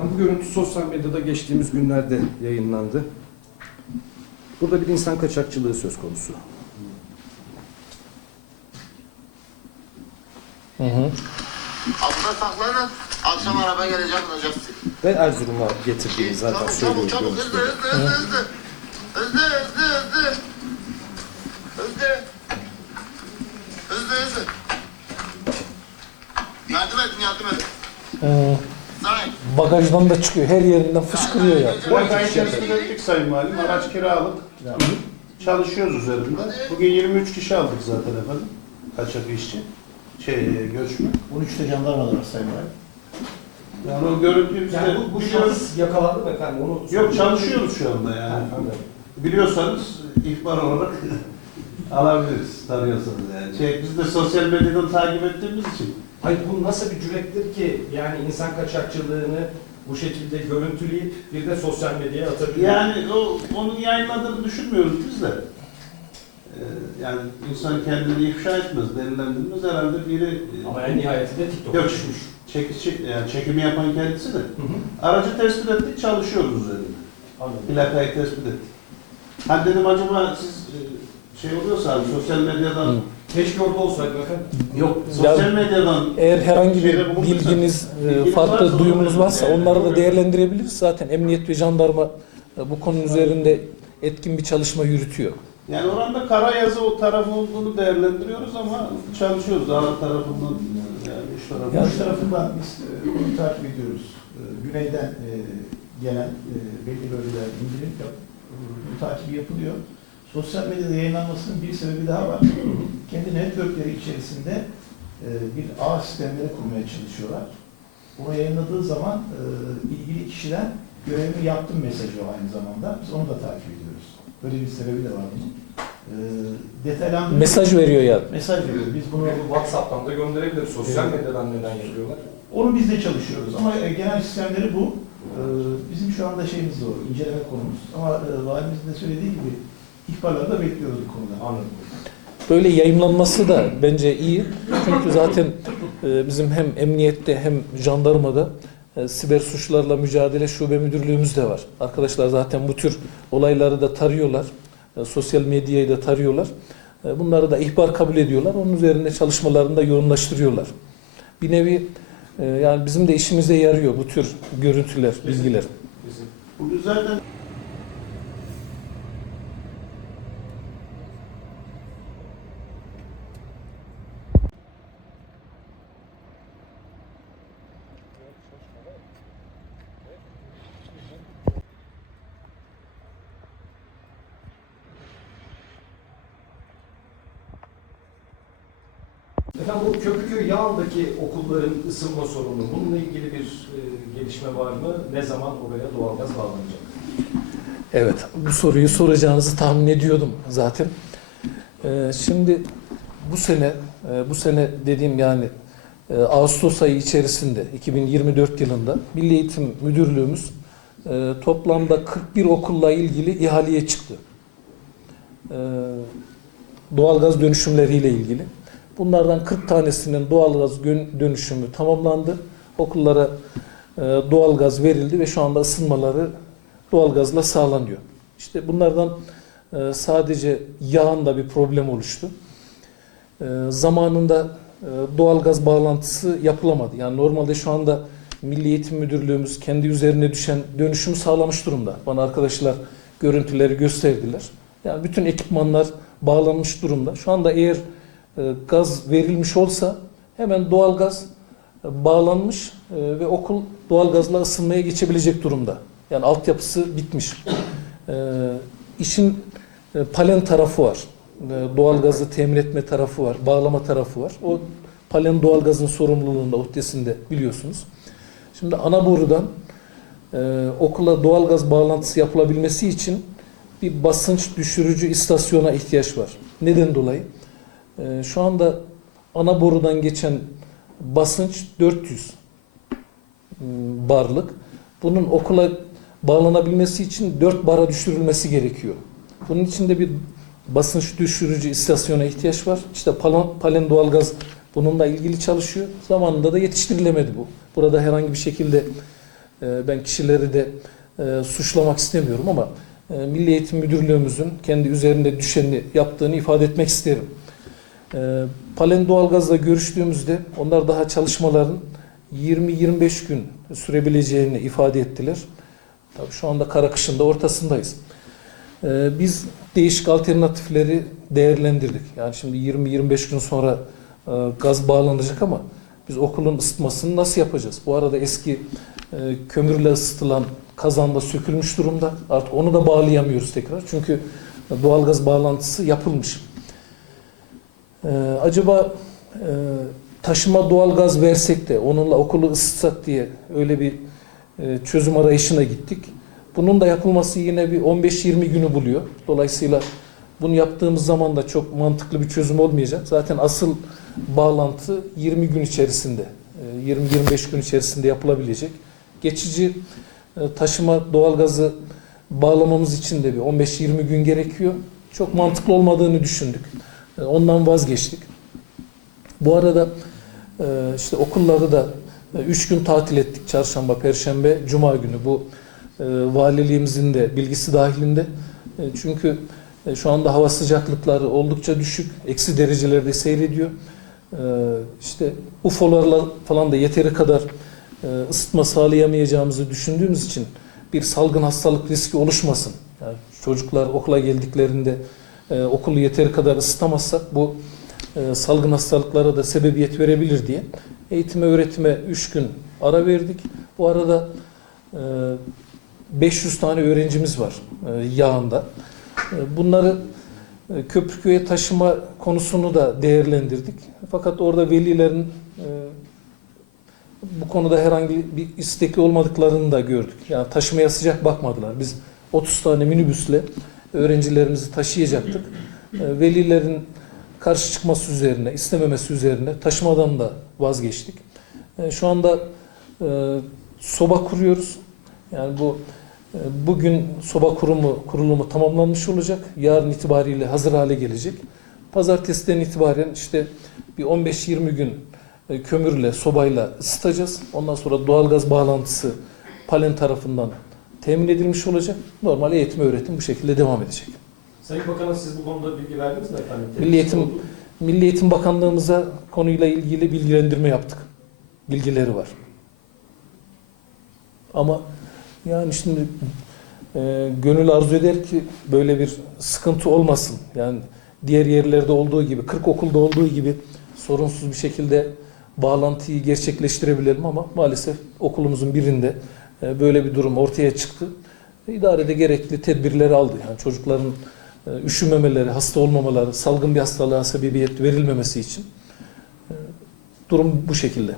Yani bu görüntü sosyal medyada geçtiğimiz günlerde yayınlandı. Burada bir insan kaçakçılığı söz konusu. Hı hı. Altına saklanın. Akşam araba gelecek alacaksın. Ve Erzurum'a getirdiğini zaten çabuk söylüyor çabuk çabuk hızlı hızlı hızlı hızlı. Hızlı hızlı hızlı. Hızlı. Hızlı hızlı. Yardım edin yardım edin. Hı. Bagajdan da çıkıyor. Her yerinden fışkırıyor ya. Plakayı tespit ettik Sayın Valim. Araç kiralık. Çalışıyoruz üzerinde. Bugün 23 kişi aldık zaten efendim. Kaçak işçi. Şey, göçmen. 13'te jandarma da var Sayın Valim. Yani o görüntüyü Yani bu, bu şahıs yakalandı mı efendim? Onu Yok çalışıyoruz şu anda yani. anladım. Biliyorsanız ihbar olarak alabiliriz. Tanıyorsanız yani. Şey, biz de sosyal medyadan takip ettiğimiz için. Hayır bu nasıl bir cürettir ki yani insan kaçakçılığını bu şekilde görüntüleyip bir de sosyal medyaya atabilir? Yani o onun yayınladığını düşünmüyoruz biz de. Ee, yani insan kendini ifşa etmez, delillendirmez. Herhalde biri Ama en nihayetinde TikTok'a Yok. düşmüş. çekici, yani çekimi yapan kendisi de. Hı hı. Aracı tespit ettik, çalışıyoruz üzerinde. Anladım. Plakayı tespit ettik. Ha dedim acaba siz e, şey oluyorsa abi, sosyal medyadan, Hı. Keşke orada olsaydım efendim. yok Ya- sosyal medyadan Eğer herhangi bir bilginiz, e, farklı varsa duyumunuz varsa onları da değerlendirebiliriz. Zaten emniyet ve jandarma e, bu konunun üzerinde etkin bir çalışma yürütüyor. yani oranda kara yazı o tarafı olduğunu değerlendiriyoruz ama çalışıyoruz ana tarafından yani iş tarafından. Ya- Yanlış tarafından biz e, onu takip ediyoruz. E, Güneyden e, gelen e, belli bölgeler indirim yap, takibi yapılıyor. Sosyal medyada yayınlanmasının bir sebebi daha var. Kendi networkleri içerisinde e, bir ağ sistemleri kurmaya çalışıyorlar. Bunu yayınladığı zaman e, ilgili kişiden görevimi yaptım mesajı o aynı zamanda. Biz onu da takip ediyoruz. Böyle bir sebebi de var bunun. E, detaylandırıyor. Mesaj veriyor yani. mesaj veriyor. Biz bunu WhatsApp'tan da gönderebilir. Sosyal medyadan neden yapıyorlar? Onu biz de çalışıyoruz ama e, genel sistemleri bu. E, Bizim şu anda şeyimiz de o, inceleme konumuz. Ama e, valimizin de söylediği gibi ihbarları da bekliyoruz bu konuda. Anladım. Böyle yayınlanması da bence iyi. Çünkü zaten e, bizim hem emniyette hem jandarmada e, siber suçlarla mücadele şube müdürlüğümüz de var. Arkadaşlar zaten bu tür olayları da tarıyorlar. E, Sosyal medyayı da tarıyorlar. Bunları da ihbar kabul ediyorlar. Onun üzerinde çalışmalarını da yoğunlaştırıyorlar. Bir nevi yani bizim de işimize yarıyor bu tür görüntüler, bilgiler. Bizim Bugün zaten Efendim bu Köprüköy yağındaki okulların ısınma sorunu, bununla ilgili bir e, gelişme var mı? Ne zaman oraya doğalgaz bağlanacak? Evet, bu soruyu soracağınızı tahmin ediyordum zaten. Ee, şimdi bu sene, e, bu sene dediğim yani e, Ağustos ayı içerisinde 2024 yılında Milli Eğitim Müdürlüğümüz e, toplamda 41 okulla ilgili ihaleye çıktı. E, doğalgaz dönüşümleriyle ilgili. Bunlardan 40 tanesinin doğalgaz dönüşümü tamamlandı. Okullara e, doğalgaz verildi ve şu anda ısınmaları doğalgazla sağlanıyor. İşte bunlardan e, sadece yağında bir problem oluştu. E, zamanında doğalgaz bağlantısı yapılamadı. Yani normalde şu anda Milli Eğitim Müdürlüğümüz kendi üzerine düşen dönüşümü sağlamış durumda. Bana arkadaşlar görüntüleri gösterdiler. Yani bütün ekipmanlar bağlanmış durumda. Şu anda eğer gaz verilmiş olsa hemen doğalgaz e, bağlanmış e, ve okul doğalgazla ısınmaya geçebilecek durumda. Yani altyapısı bitmiş. E, işin e, palen tarafı var. E, doğalgazı temin etme tarafı var. Bağlama tarafı var. O palen doğalgazın sorumluluğunda, uhdesinde biliyorsunuz. Şimdi ana borudan e, okula doğalgaz bağlantısı yapılabilmesi için bir basınç düşürücü istasyona ihtiyaç var. Neden dolayı? E, şu anda ana borudan geçen basınç 400 m, barlık. Bunun okula bağlanabilmesi için 4 bara düşürülmesi gerekiyor. Bunun için de bir basınç düşürücü istasyona ihtiyaç var. İşte Palen Doğalgaz bununla ilgili çalışıyor. Zamanında da yetiştirilemedi bu. Burada herhangi bir şekilde E, ben kişileri de e, suçlamak istemiyorum ama e, Milli Eğitim Müdürlüğümüzün kendi üzerinde düşeni yaptığını ifade etmek isterim. E, Palen Doğalgaz'la görüştüğümüzde onlar daha çalışmaların 20-25 gün sürebileceğini ifade ettiler. Tabii şu anda kara kışın da ortasındayız. Ee, biz değişik alternatifleri değerlendirdik. Yani şimdi 20-25 gün sonra e, gaz bağlanacak ama biz okulun ısıtmasını nasıl yapacağız? Bu arada eski e, kömürle ısıtılan kazanda sökülmüş durumda. Artık onu da bağlayamıyoruz tekrar. Çünkü doğalgaz bağlantısı yapılmış. Ee, acaba e, taşıma doğalgaz versek de onunla okulu ısıtsak diye öyle bir e, çözüm arayışına gittik. Bunun da yapılması yine bir 15-20 günü buluyor. Dolayısıyla bunu yaptığımız zaman da çok mantıklı bir çözüm olmayacak. Zaten asıl bağlantı 20 gün içerisinde, e, 20-25 gün içerisinde yapılabilecek. Geçici e, taşıma doğalgazı bağlamamız için de bir 15-20 gün gerekiyor. Çok mantıklı olmadığını düşündük. E, Ondan vazgeçtik. Bu arada e, işte okulları da 3 gün tatil ettik. Çarşamba, Perşembe, Cuma günü. Bu e, valiliğimizin de bilgisi dahilinde. E, Çünkü e, şu anda hava sıcaklıkları oldukça düşük. Eksi derecelerde seyrediyor. E, İşte UFO'larla falan da yeteri kadar e, ısıtma sağlayamayacağımızı düşündüğümüz için bir salgın hastalık riski oluşmasın. Yani çocuklar okula geldiklerinde e, okulu yeteri kadar ısıtamazsak bu e, salgın hastalıklara da sebebiyet verebilir diye eğitime öğretime 3 gün ara verdik. Bu arada e, 500 tane öğrencimiz var e, yağında. E, Bunları e, Köprüköy'e taşıma konusunu da değerlendirdik. Fakat orada velilerin e, bu konuda herhangi bir istekli olmadıklarını da gördük. Yani taşımaya sıcak bakmadılar. Biz 30 tane minibüsle öğrencilerimizi taşıyacaktık. E, Velilerin karşı çıkması üzerine, istememesi üzerine taşımadan da vazgeçtik. E, Şu anda e, soba kuruyoruz. Yani bu e, bugün soba kurumu kurulumu tamamlanmış olacak. Yarın itibariyle hazır hale gelecek. Pazartesiden itibaren işte bir 15-20 gün e, kömürle, sobayla ısıtacağız. Ondan sonra doğalgaz bağlantısı Palen tarafından temin edilmiş olacak. Normal eğitim öğretim bu şekilde devam edecek. Sayın Bakan'a siz bu konuda bilgi verdiniz mi efendim? Milli Eğitim- Milli Eğitim Bakanlığımıza konuyla ilgili bilgilendirme yaptık. Bilgileri var. Ama yani şimdi e, gönül arzu eder ki böyle bir sıkıntı olmasın. Yani diğer yerlerde olduğu gibi, 40 okulda olduğu gibi sorunsuz bir şekilde bağlantıyı gerçekleştirebilelim ama maalesef okulumuzun birinde böyle bir durum ortaya çıktı. İdarede gerekli tedbirleri aldı. Yani çocukların e, üşümemeleri, hasta olmamaları, salgın bir hastalığa sebebiyet verilmemesi için e, durum bu şekilde.